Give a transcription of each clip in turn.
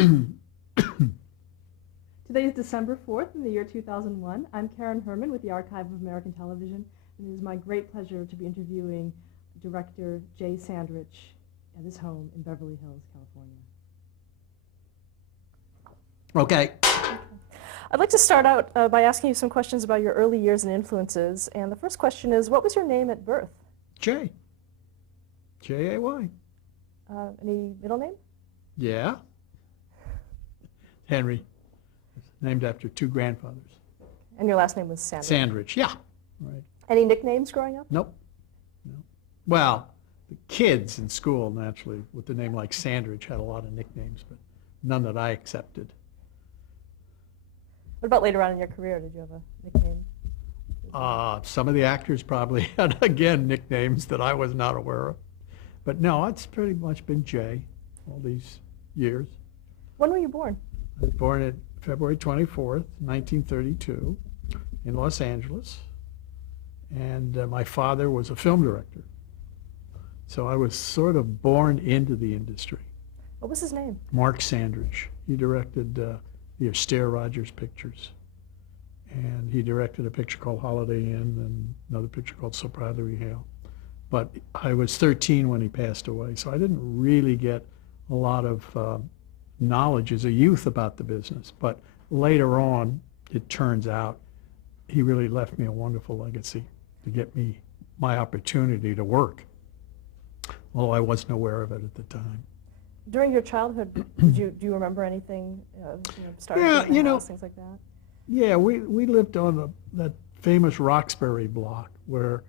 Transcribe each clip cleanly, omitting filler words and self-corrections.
Today is December 4th in the year 2001. I'm Karen Herman with the Archive of American Television, and it is my great pleasure to be interviewing director Jay Sandrich at his home in Beverly Hills, California. Okay. I'd like to start out by asking you some questions about your early years and influences. And the first question is, what was your name at birth? Jay. J-A-Y. Any middle name? Yeah. Henry. Named after two grandfathers. And your last name was Sandrich? Sandrich, yeah. Right. Any nicknames growing up? Nope. No. Well, the kids in school, naturally, with the name like Sandrich, had a lot of nicknames, but none that I accepted. What about later on in your career? Did you have a nickname? Some of the actors probably had, again, nicknames that I was not aware of. But no, it's pretty much been Jay all these years. When were you born? I was born at February 24th, 1932, in Los Angeles. And my father was a film director. So I was sort of born into the industry. What was his name? Mark Sandrich. He directed the Astaire Rogers pictures. And he directed a picture called Holiday Inn and another picture called So Proudly We Hail. But I was 13 when he passed away, so I didn't really get a lot of knowledge as a youth about the business. But later on, it turns out he really left me a wonderful legacy to get me my opportunity to work, although I wasn't aware of it at the time. During your childhood, do you remember anything, starting in the house, things like that? Yeah, we lived on that famous Roxbury block where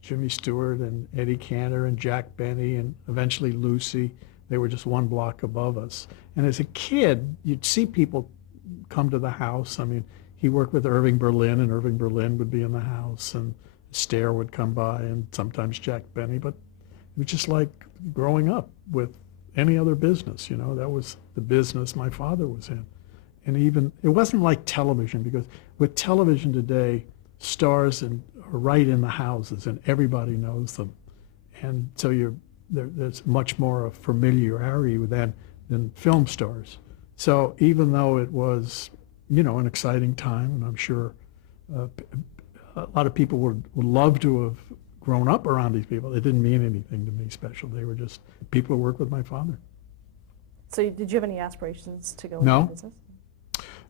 Jimmy Stewart and Eddie Cantor and Jack Benny and eventually Lucy, they were just one block above us. And as a kid, you'd see people come to the house. I mean, he worked with Irving Berlin, and Irving Berlin would be in the house, and Astaire would come by, and sometimes Jack Benny. But it was just like growing up with any other business, that was the business my father was in. And even, it wasn't like television, because with television today, stars are right in the houses and everybody knows them. And so there's much more of familiarity with them than film stars. So even though it was, an exciting time, and I'm sure a lot of people would love to have grown up around these people, it didn't mean anything to me special. They were just people who worked with my father. So did you have any aspirations to go into the business?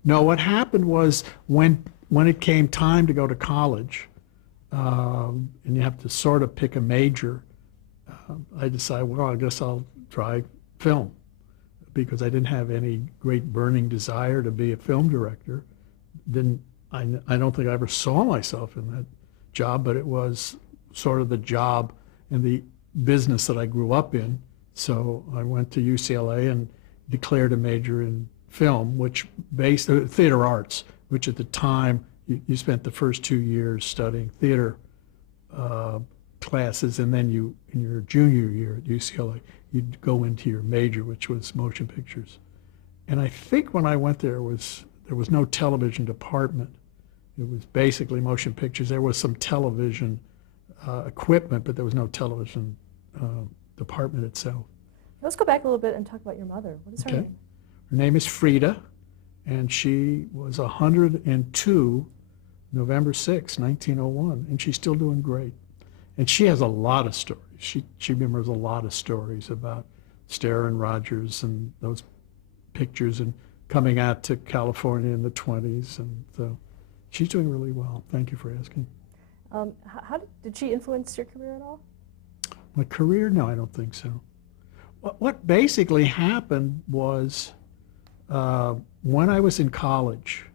No, what happened was when it came time to go to college, and you have to sort of pick a major, I decided, well, I guess I'll try film, because I didn't have any great burning desire to be a film director. I don't think I ever saw myself in that job, but it was sort of the job and the business that I grew up in. So I went to UCLA and declared a major in film, which based theater arts, which at the time you spent the first 2 years studying theater classes, and then in your junior year at UCLA, you'd go into your major, which was motion pictures. And I think when I went there was no television department. It was basically motion pictures. There was some television equipment, but there was no television department itself. Let's go back a little bit and talk about your mother. What is her name? Her name is Frida, and she was 102 November 6, 1901, and she's still doing great. And she has a lot of stories. She remembers a lot of stories about Astaire and Rogers and those pictures and coming out to California in the 20s. And so she's doing really well. Thank you for asking. How did she influence your career at all? My career? No, I don't think so. What basically happened was when I was in college,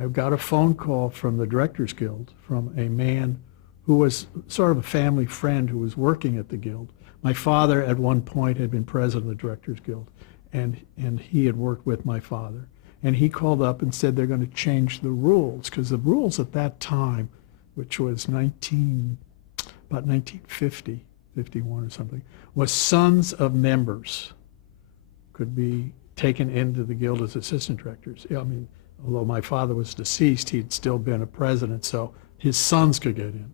I got a phone call from the Directors Guild from a man who was sort of a family friend who was working at the Guild. My father at one point had been president of the Directors Guild, and he had worked with my father. And he called up and said they're going to change the rules, because the rules at that time, which was about 1950, 51 or something, was sons of members could be taken into the Guild as assistant directors. I mean, although my father was deceased, he'd still been a president, so his sons could get in.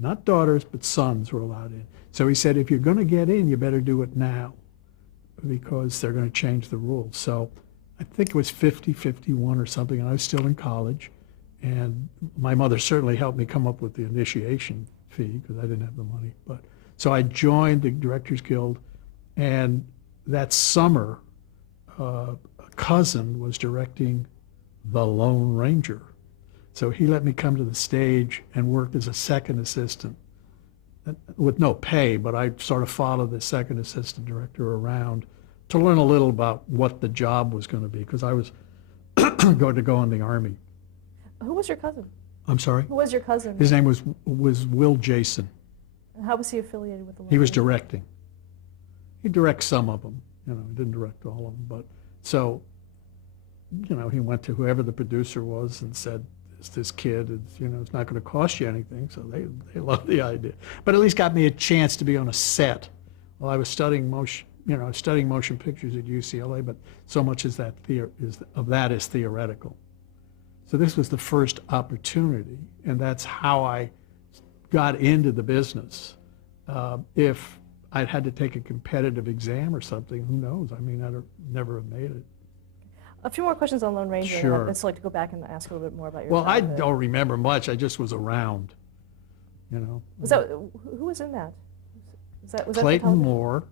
Not daughters, but sons were allowed in. So he said, if you're going to get in, you better do it now, because they're going to change the rules. So I think it was 50-51 or something, and I was still in college. And my mother certainly helped me come up with the initiation fee because I didn't have the money. But so I joined the Directors Guild, and that summer, a cousin was directing The Lone Ranger. So he let me come to the stage and work as a second assistant with no pay, but I sort of followed the second assistant director around to learn a little about what the job was going to be, because I was going to go in the Army. Who was your cousin? I'm sorry? Who was your cousin? His name was Will Jason. And how was he affiliated with the Lone He was Ranger? directing. He directs some of them. He didn't direct all of them. But so, he went to whoever the producer was and said, this kid, it's not going to cost you anything. So they loved the idea. But at least got me a chance to be on a set while I was studying motion. Studying motion pictures at UCLA, but so much of that is theoretical. So this was the first opportunity, and that's how I got into the business. If I'd had to take a competitive exam or something, who knows? I mean, I'd never have made it. A few more questions on Lone Ranger. Sure. I'd just like to go back and ask a little bit more about your Well, I childhood. don't remember much. I just was around, Was that, who was in that? Was that for Clayton television? Moore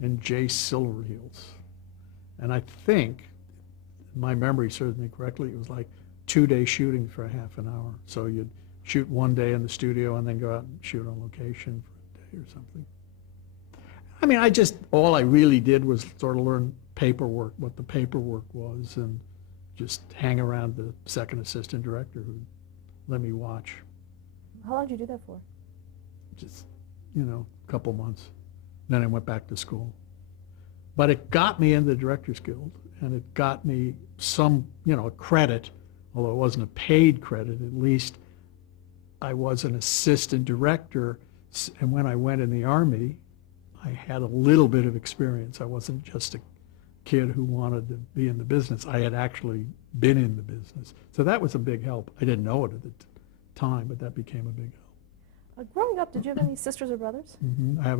and Jay Silverheels. And I think, if my memory serves me correctly, it was like 2-day shooting for a half an hour. So you'd shoot one day in the studio and then go out and shoot on location for a day or something. I mean, all I really did was sort of learn paperwork, what the paperwork was, and just hang around the second assistant director who let me watch. How long did you do that for? Just, a couple months. Then I went back to school. But it got me in the Directors Guild, and it got me some, credit, although it wasn't a paid credit. At least I was an assistant director, and when I went in the Army, I had a little bit of experience. I wasn't just a kid who wanted to be in the business. I had actually been in the business. So that was a big help. I didn't know it at the time, but that became a big help. Growing up, did you have any sisters or brothers? I have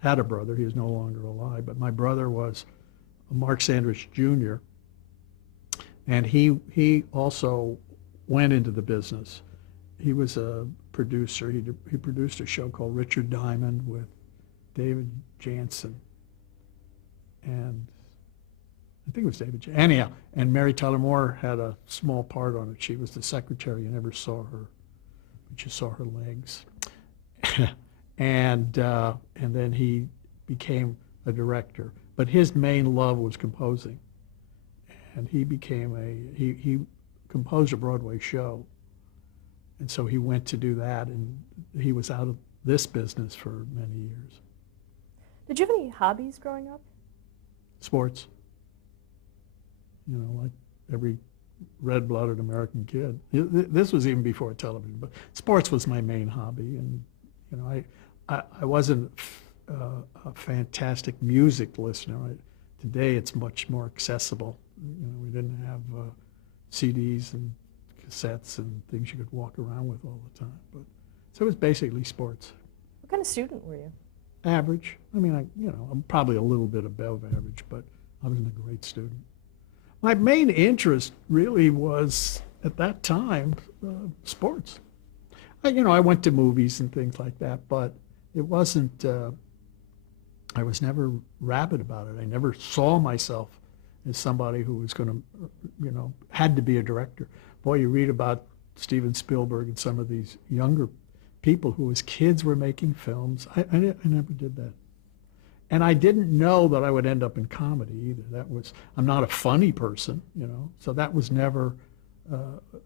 had a brother. He is no longer alive, but my brother was Mark Sandrich Jr., and he also went into the business. He was a producer. He produced a show called Richard Diamond with David Jansen, and I think it was David Jansen. Anyhow, and Mary Tyler Moore had a small part on it. She was the secretary. You never saw her, but you saw her legs. and then he became a director. But his main love was composing, and he composed a Broadway show, and so he went to do that, and he was out of this business for many years. Did you have any hobbies growing up? Sports, like every red-blooded American kid. This was even before television, but sports was my main hobby, and I wasn't a fantastic music listener. Today it's much more accessible. We didn't have CDs and cassettes and things you could walk around with all the time. But so it was basically sports. What kind of student were you? Average. I mean, I'm probably a little bit above average, but I wasn't a great student. My main interest really was, at that time, sports. I went to movies and things like that, but it wasn't, I was never rabid about it. I never saw myself as somebody who was going to, had to be a director. Boy, you read about Steven Spielberg and some of these younger people who as kids were making films. I never did that. And I didn't know that I would end up in comedy either. I'm not a funny person, so that was never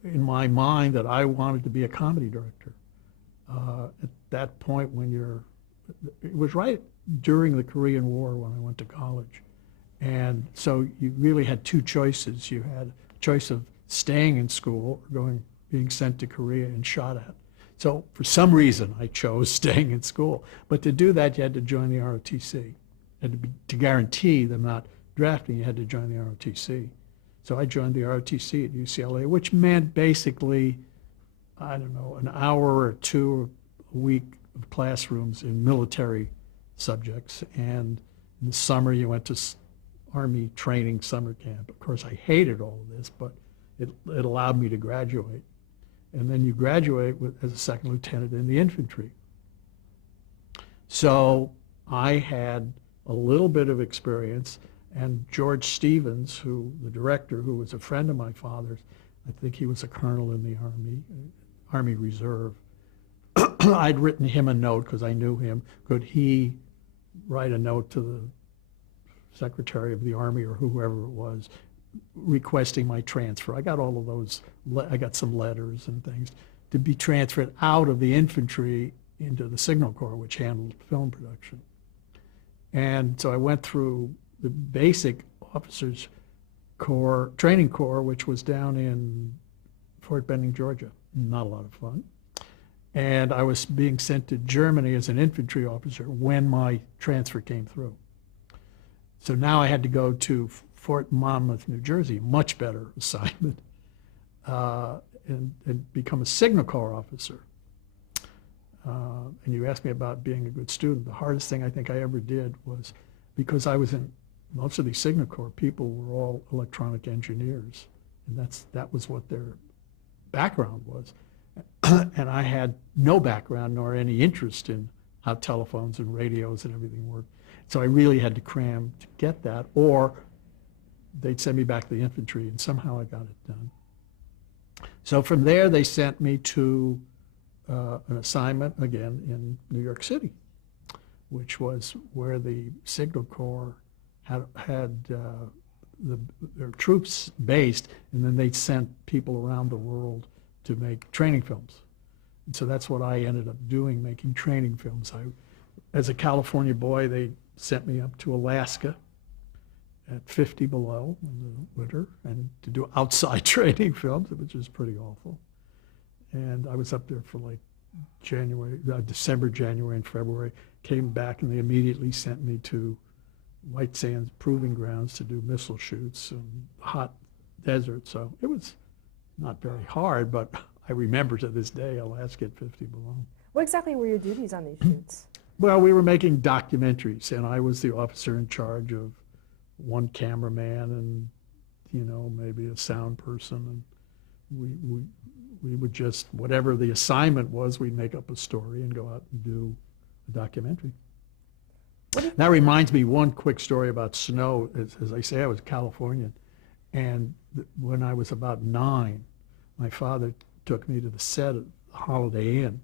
in my mind that I wanted to be a comedy director. At that point it was right during the Korean War when I went to college. And so you really had two choices. You had a choice of staying in school or being sent to Korea and shot at. So for some reason I chose staying in school. But to do that, you had to join the ROTC. To guarantee them not drafting, you had to join the ROTC. So I joined the ROTC at UCLA, which meant basically, an hour or two a week of classrooms in military subjects. And In the summer, you went to Army training summer camp. Of course, I hated all of this, but it allowed me to graduate. And then you graduate as a second lieutenant in the infantry. So I had a little bit of experience, and George Stevens, the director, who was a friend of my father's, I think he was a colonel in the Army Reserve. I'd written him a note because I knew him. Could he write a note to the Secretary of the Army or whoever it was requesting my transfer? I got all of those. I got some letters and things to be transferred out of the infantry into the Signal Corps, which handled film production. And so I went through the basic officers corps, training corps, which was down in Fort Benning, Georgia. Not a lot of fun. And I was being sent to Germany as an infantry officer when my transfer came through. So now I had to go to Fort Monmouth, New Jersey, much better assignment, and become a Signal Corps officer. And you asked me about being a good student. The hardest thing I think I ever did was, because I was in most of these Signal Corps people were all electronic engineers, and that was what their background was. And I had no background nor any interest in how telephones and radios and everything worked. So I really had to cram to get that, or they'd send me back to the infantry, and somehow I got it done. So from there, they sent me to an assignment again in New York City, which was where the Signal Corps had their troops based, and then they'd sent people around the world to make training films. And so that's what I ended up doing, making training films. As a California boy, they sent me up to Alaska at 50 below in the winter and to do outside training films, which was pretty awful. And I was up there for like December, January, and February. Came back, and they immediately sent me to White Sands Proving Grounds to do missile shoots in hot desert. So it was not very hard, but I remember to this day Alaska at 50 below. What exactly were your duties on these shoots? Well, we were making documentaries, and I was the officer in charge of one cameraman and, maybe a sound person. And we would just, whatever the assignment was, we'd make up a story and go out and do a documentary. That reminds me, one quick story about snow. As I say, I was Californian, and when I was about 9, my father took me to the set of the Holiday Inn,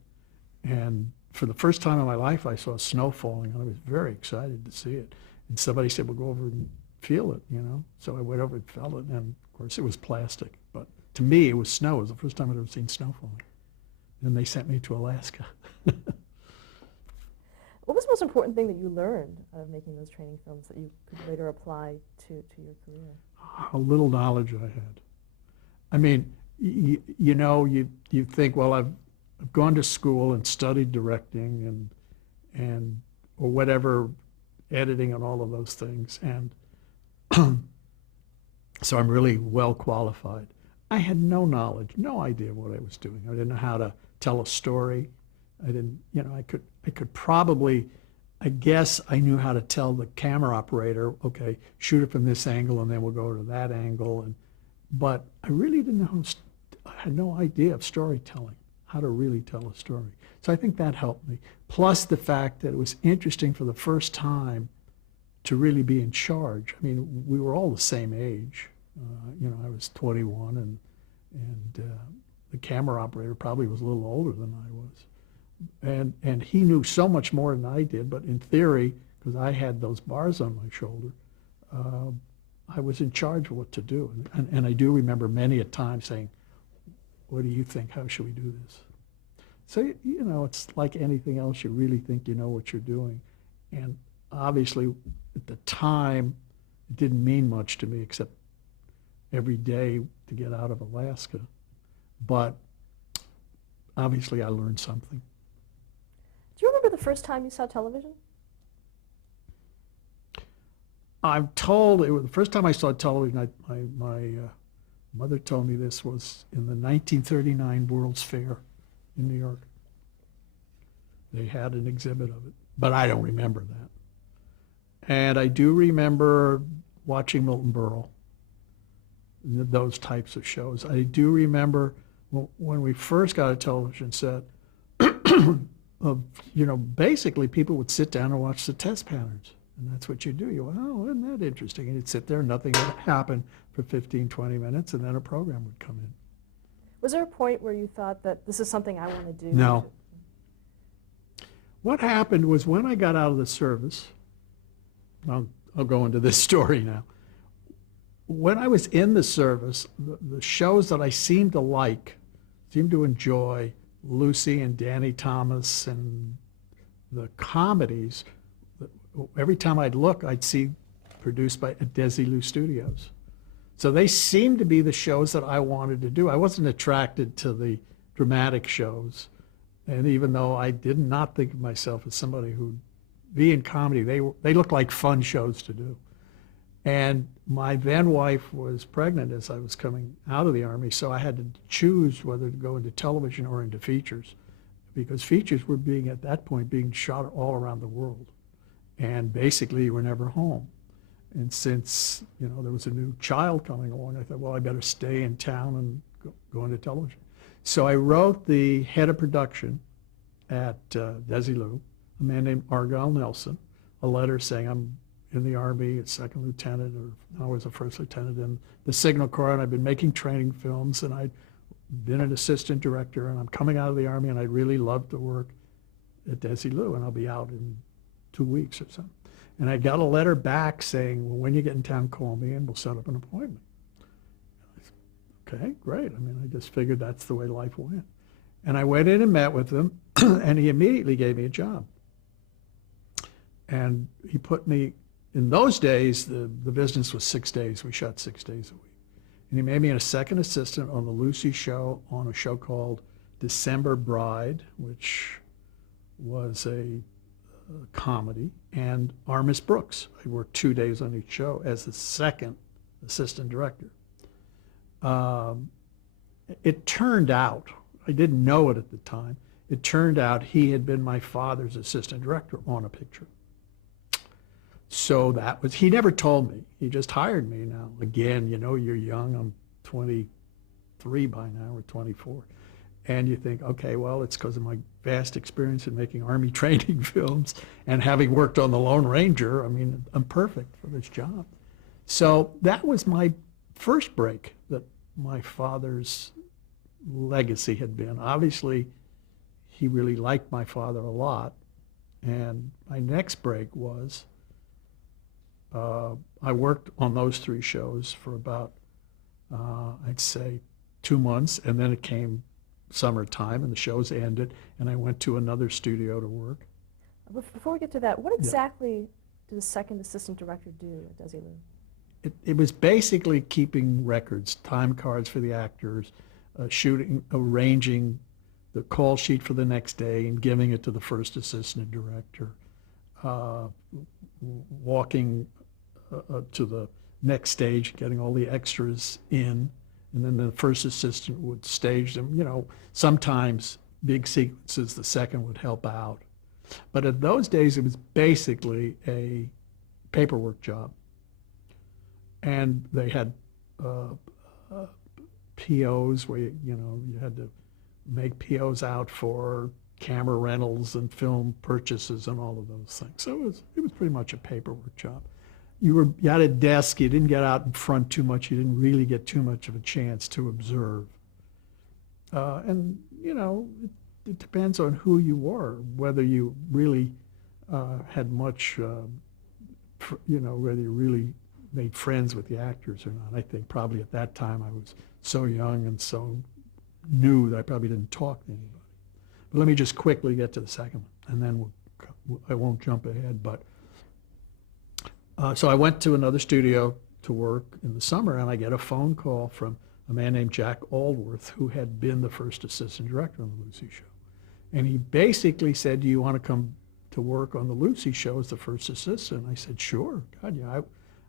and for the first time in my life, I saw snow falling, and I was very excited to see it. And somebody said, well, go over and feel it, So I went over and felt it, and of course it was plastic. But to me, it was snow. It was the first time I'd ever seen snow falling. And they sent me to Alaska. What was the most important thing that you learned out of making those training films that you could later apply to your career? How little knowledge I had. I mean, you think, well, I've gone to school and studied directing and or whatever, editing and all of those things, and so I'm really well qualified. I had no knowledge, no idea what I was doing. I didn't know how to tell a story. I didn't, I could probably, I guess I knew how to tell the camera operator, okay, shoot it from this angle and then we'll go to that angle. But I really didn't know, I had no idea of storytelling, how to really tell a story. So I think that helped me. Plus the fact that it was interesting for the first time to really be in charge. I mean, we were all the same age. I was 21 and the camera operator probably was a little older than I was. And he knew so much more than I did, but in theory, because I had those bars on my shoulder, I was in charge of what to do. And I do remember many a time saying, what do you think? How should we do this? So, it's like anything else. You really think you know what you're doing. And obviously, at the time, it didn't mean much to me except every day to get out of Alaska. But obviously, I learned something. Do you remember the first time you saw television? I'm told it was the first time I saw television. My mother told me this was in the 1939 World's Fair in New York. They had an exhibit of it, but I don't remember that. And I do remember watching Milton Berle, those types of shows. I do remember when we first got a television set, of, basically people would sit down and watch the test patterns. And that's what you do. You go, oh, isn't that interesting? And you'd sit there, nothing would happen for 15, 20 minutes, and then a program would come in. Was there a point where you thought that this is something I want to do? No. What happened was when I got out of the service, I'll go into this story now. When I was in the service, the shows that I seemed to enjoy, Lucy and Danny Thomas and the comedies, every time I'd look, I'd see produced by Desilu Studios. So they seemed to be the shows that I wanted to do. I wasn't attracted to the dramatic shows. And even though I did not think of myself as somebody who'd be in comedy, they looked like fun shows to do. And my then wife was pregnant as I was coming out of the Army, so I had to choose whether to go into television or into features, because features were at that point being shot all around the world. And basically you were never home. And since, there was a new child coming along, I thought, well, I better stay in town and go into television. So I wrote the head of production at Desilu, a man named Argyle Nelson, a letter saying I'm in the Army, a second lieutenant, or I was a first lieutenant in the Signal Corps, and I've been making training films, and I'd been an assistant director, and I'm coming out of the Army, and I'd really love to work at Desilu, and I'll be out in 2 weeks or so. And I got a letter back saying, well, when you get in town, call me, and we'll set up an appointment. Okay, great. I mean, I just figured that's the way life went. And I went in and met with him, and he immediately gave me a job. And he put me, in those days, the business was 6 days. We shot 6 days a week. And he made me a second assistant on the Lucy show, on a show called December Bride, which was a comedy, and Armis Brooks. I worked 2 days on each show as the second assistant director. It turned out, I didn't know it at the time, it turned out he had been my father's assistant director on a picture. So he never told me. He just hired me. Now, again, you're young. I'm 23 by now, or 24. And you think, okay, well, it's because of my vast experience in making Army training films and having worked on The Lone Ranger. I mean, I'm perfect for this job. So that was my first break that my father's legacy had been. Obviously, he really liked my father a lot. And my next break was, I worked on those 3 shows for about, I'd say, 2 months, and then it came summertime and the shows ended, and I went to another studio to work. Before we get to that, what exactly did the second assistant director do at Desilu? It was basically keeping records, time cards for the actors, shooting, arranging the call sheet for the next day and giving it to the first assistant director, walking to the next stage, getting all the extras in, and then the first assistant would stage them. Sometimes big sequences, the second would help out. But in those days, it was basically a paperwork job. And they had POs where, you had to make POs out for camera rentals and film purchases and all of those things. So it was pretty much a paperwork job. You had a desk, you didn't get out in front too much, you didn't really get too much of a chance to observe. And, it depends on who you were, whether you really had much, whether you really made friends with the actors or not. I think probably at that time I was so young and so new that I probably didn't talk to anybody. But let me just quickly get to the second one, and then I won't jump ahead. But so I went to another studio to work in the summer, and I get a phone call from a man named Jack Aldworth, who had been the first assistant director on the Lucy show. And he basically said, do you want to come to work on the Lucy show as the first assistant? I said, sure. God, yeah.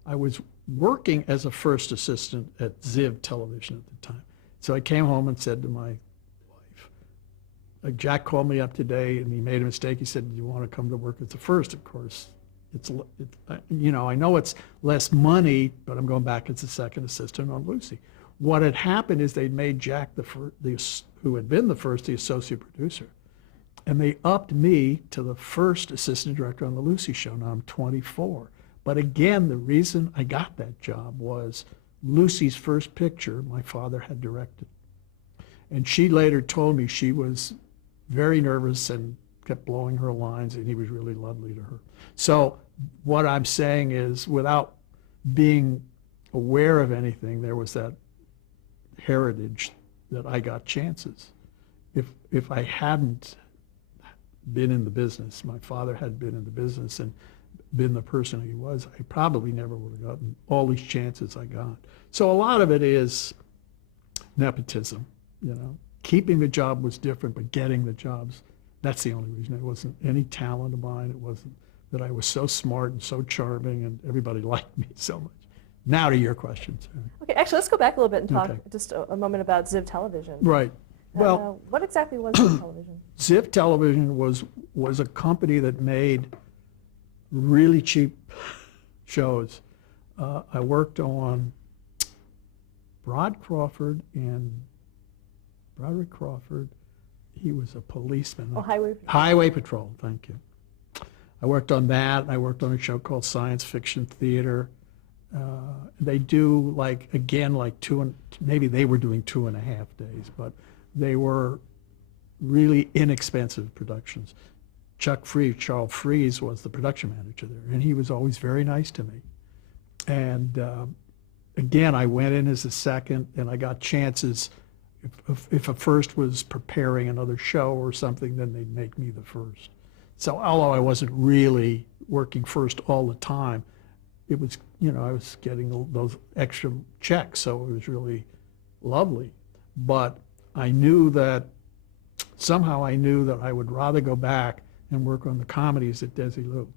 I was working as a first assistant at Ziv Television at the time. So I came home and said to my wife, Jack called me up today and he made a mistake. He said, do you want to come to work as the first? Of course, I know it's less money, but I'm going back as a second assistant on Lucy. What had happened is they'd made Jack, who had been the first, the associate producer. And they upped me to the first assistant director on the Lucy show. Now I'm 24. But again, the reason I got that job was Lucy's first picture my father had directed. And she later told me she was very nervous and kept blowing her lines, and he was really lovely to her. So what I'm saying is, without being aware of anything, there was that heritage that I got chances. If I hadn't been in the business, my father had been in the business and been the person he was, I probably never would have gotten all these chances I got. So a lot of it is nepotism, Keeping the job was different, but getting the jobs, that's the only reason. It wasn't any talent of mine. It wasn't that I was so smart and so charming and everybody liked me so much. Now to your question, Sarah. Okay, actually, let's go back a little bit and talk Okay. just a moment about Ziv Television. Right. Well, what exactly was Ziv Television? Ziv Television was a company that made really cheap shows. I worked on Broderick Crawford. He was a policeman. Oh, Highway. Highway Patrol, thank you. I worked on that. I worked on a show called Science Fiction Theater. They do maybe they were doing 2.5 days, but they were really inexpensive productions. Charles Freeze was the production manager there, and he was always very nice to me. And again, I went in as a second, and I got chances. If a first was preparing another show or something, then they'd make me the first. So although I wasn't really working first all the time, it was, I was getting those extra checks, so it was really lovely. But somehow I knew that I would rather go back and work on the comedies at Desilu.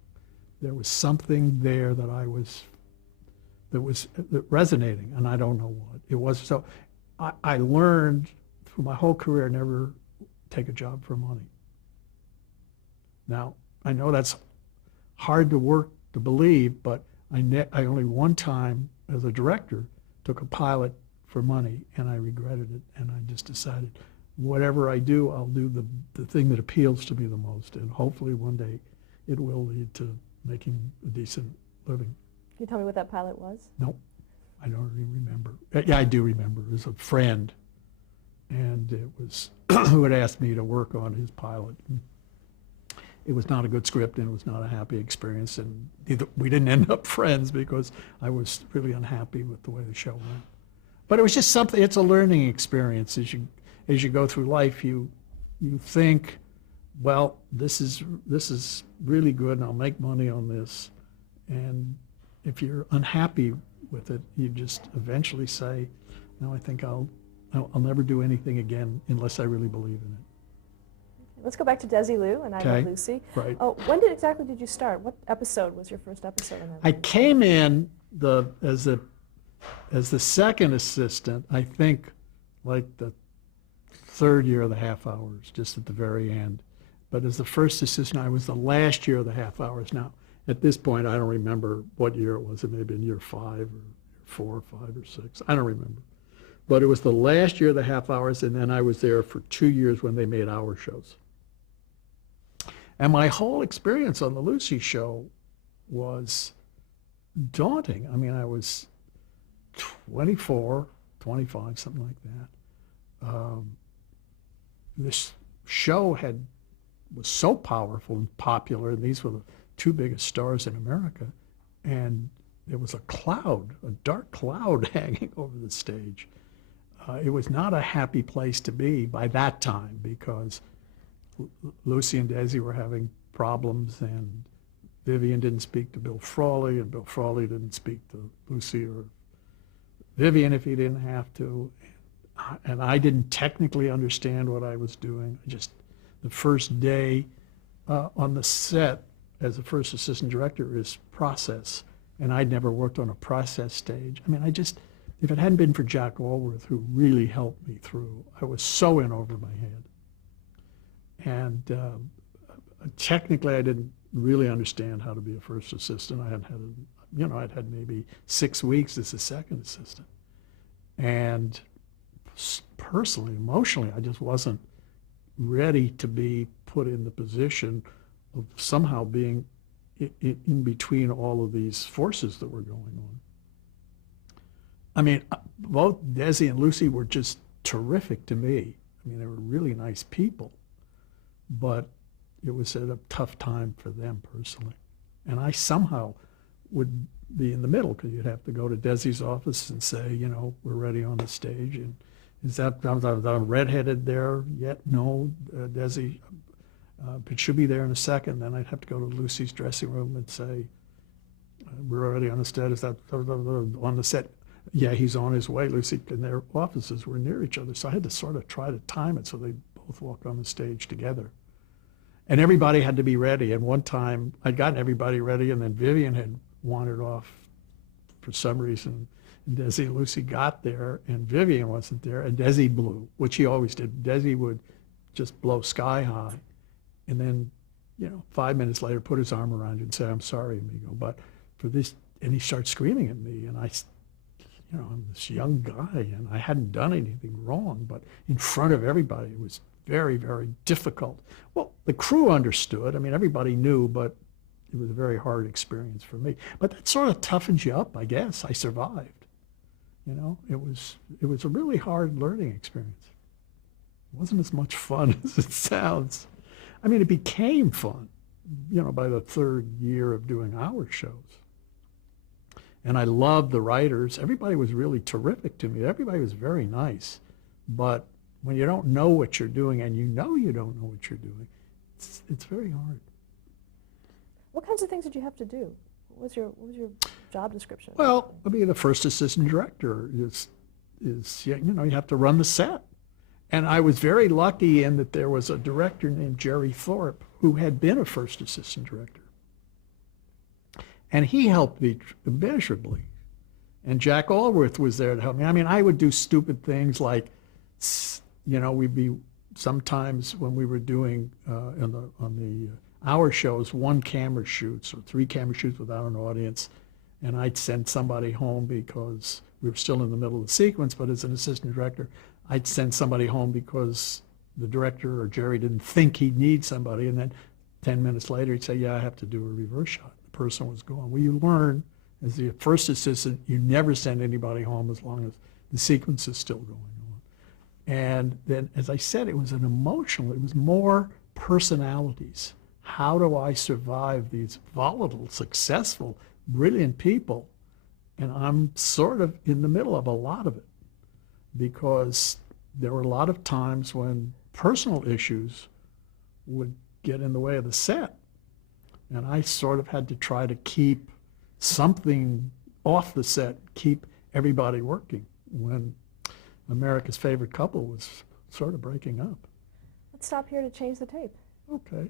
There was something there that was resonating, and I don't know what it was. So I learned through my whole career never take a job for money. Now, I know that's hard to believe, but I only one time as a director took a pilot for money, and I regretted it, and I just decided whatever I do, I'll do the thing that appeals to me the most, and hopefully one day it will lead to making a decent living. Can you tell me what that pilot was? Nope, I don't even remember. Yeah, I do remember. It was a friend, and it was who had asked me to work on his pilot. It was not a good script, and it was not a happy experience, and we didn't end up friends because I was really unhappy with the way the show went. But it was just something. It's a learning experience. As you go through life, you think, well, this is really good, and I'll make money on this. And if you're unhappy with it, you just eventually say, no, I think I'll never do anything again unless I really believe in it. Let's go back to Desilu and I Love Lucy. Right. Oh, when exactly did you start? What episode was your first episode on that? I came in as the second assistant, I think, like the third year of the half hours, just at the very end. But as the first assistant, I was the last year of the half hours. Now, at this point, I don't remember what year it was. It may have been year 5 or 4 or 5 or 6. I don't remember. But it was the last year of the half hours, and then I was there for 2 years when they made hour shows. And my whole experience on the Lucy show was daunting. I mean, I was 24, 25, something like that. This show was so powerful and popular, and these were the 2 biggest stars in America, and there was a dark cloud hanging over the stage. It was not a happy place to be by that time, because Lucy and Desi were having problems, and Vivian didn't speak to Bill Frawley, and Bill Frawley didn't speak to Lucy or Vivian if he didn't have to. And I didn't technically understand what I was doing. The first day on the set as a first assistant director is process, and I'd never worked on a process stage. I mean, if it hadn't been for Jack Allworth, who really helped me through, I was so in over my head. And technically I didn't really understand how to be a first assistant. I hadn't had, I'd had maybe 6 weeks as a second assistant. And personally, emotionally, I just wasn't ready to be put in the position of somehow being in between all of these forces that were going on. I mean, both Desi and Lucy were just terrific to me. I mean, they were really nice people, but it was at a tough time for them personally. And I somehow would be in the middle, because you'd have to go to Desi's office and say, we're ready on the stage. And is that, I'm redheaded there yet? No, Desi, it should be there in a second. Then I'd have to go to Lucy's dressing room and say, we're already on the set. Is that on the set? Yeah, he's on his way, Lucy. And their offices were near each other. So I had to sort of try to time it so they both walked on the stage together. And everybody had to be ready. And one time I'd gotten everybody ready, and then Vivian had wandered off for some reason. And Desi and Lucy got there, and Vivian wasn't there, and Desi blew, which he always did. Desi would just blow sky high. And then, 5 minutes later, put his arm around you and say, I'm sorry, amigo, but for this, and he starts screaming at me, and I'm this young guy, and I hadn't done anything wrong, but in front of everybody, it was very, very difficult. Well, the crew understood. I mean, everybody knew, but it was a very hard experience for me. But that sort of toughens you up, I guess. I survived. It was a really hard learning experience. It wasn't as much fun as it sounds. I mean, it became fun, by the third year of doing hour shows. And I loved the writers. Everybody was really terrific to me. Everybody was very nice. But when you don't know what you're doing, and you don't know what you're doing, it's very hard. What kinds of things did you have to do? What was your job description? Well, the first assistant director is you have to run the set. And I was very lucky in that there was a director named Jerry Thorpe who had been a first assistant director. And he helped me immeasurably. And Jack Allworth was there to help me. I mean, I would do stupid things like, we'd be sometimes when we were doing on the hour shows, 1 camera shoots or 3 camera shoots without an audience. And I'd send somebody home because we were still in the middle of the sequence, but as an assistant director, I'd send somebody home because the director or Jerry didn't think he'd need somebody. And then 10 minutes later, he'd say, yeah, I have to do a reverse shot. The person was gone. Well, you learn as the first assistant, you never send anybody home as long as the sequence is still going on. And then, as I said, it was it was more personalities. How do I survive these volatile, successful, brilliant people? And I'm sort of in the middle of a lot of it, because there were a lot of times when personal issues would get in the way of the set. And I sort of had to try to keep something off the set, keep everybody working, when America's Favorite Couple was sort of breaking up. Let's stop here to change the tape. Okay.